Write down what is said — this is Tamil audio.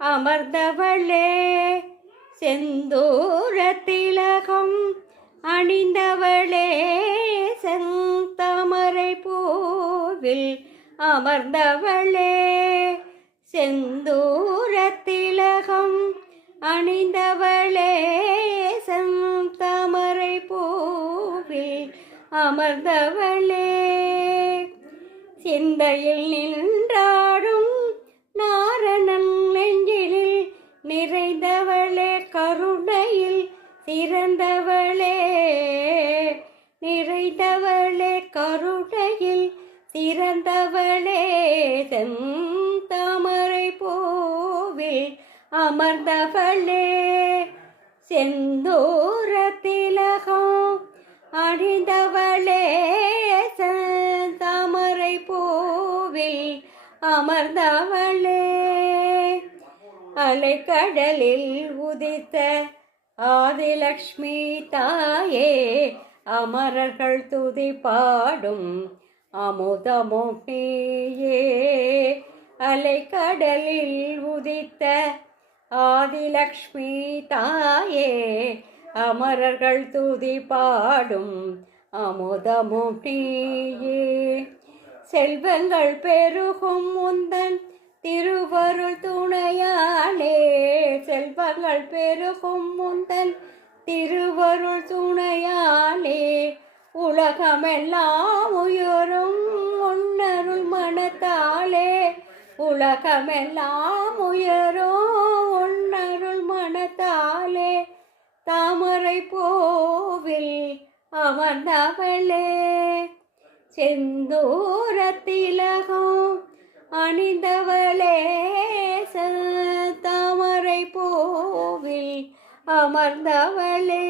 அமர்ந்தவளே செந்தூர திலகம் அணிந்தவளே செந்தாமரை பூவில் அமர்ந்தவளே செந்தூர திலகம் அணிந்தவளே செந்தாமரை பூவில் அமர்ந்தவளே சிந்தையில் நின்றாடும் நாரணன் நெஞ்சில் நிறைந்தவளே கருணையில் சிறந்தவளே நிறைந்தவளே கருணையில் சிறந்தவளே செந்தாமரை பூவில் அமர்ந்தவளே செந்தூர திலகம் அணிந்தவளே செந்தாமரை பூவில் அமர்ந்தவளே அலைக்கடலில் உதித்த ஆதிலக்ஷ்மி தாயே அமரர்கள் துதி பாடும் அமுதமும் நீயே அலைக்கடலில் உதித்த ஆதிலக்ஷ்மி தாயே அமரர்கள் துதி பாடும் அமுதமும் நீயே செல்வங்கள் பெருகும் உந்தன் திருவருள் துணையாலே செல்வங்கள் பெருகும் உந்தன் திருவருள் துணையாலே உலகமெல்லாம் உயரும் உன்னருள் மனத்தாலே உலகமெல்லாம் உயரும் உன்னருள் மனத்தாலே தாமரை பூவில் அமர்ந்தவளே செந்தூர திலகம் அணிந்தவளே தாமரை பூவில் அமர்ந்தவளே.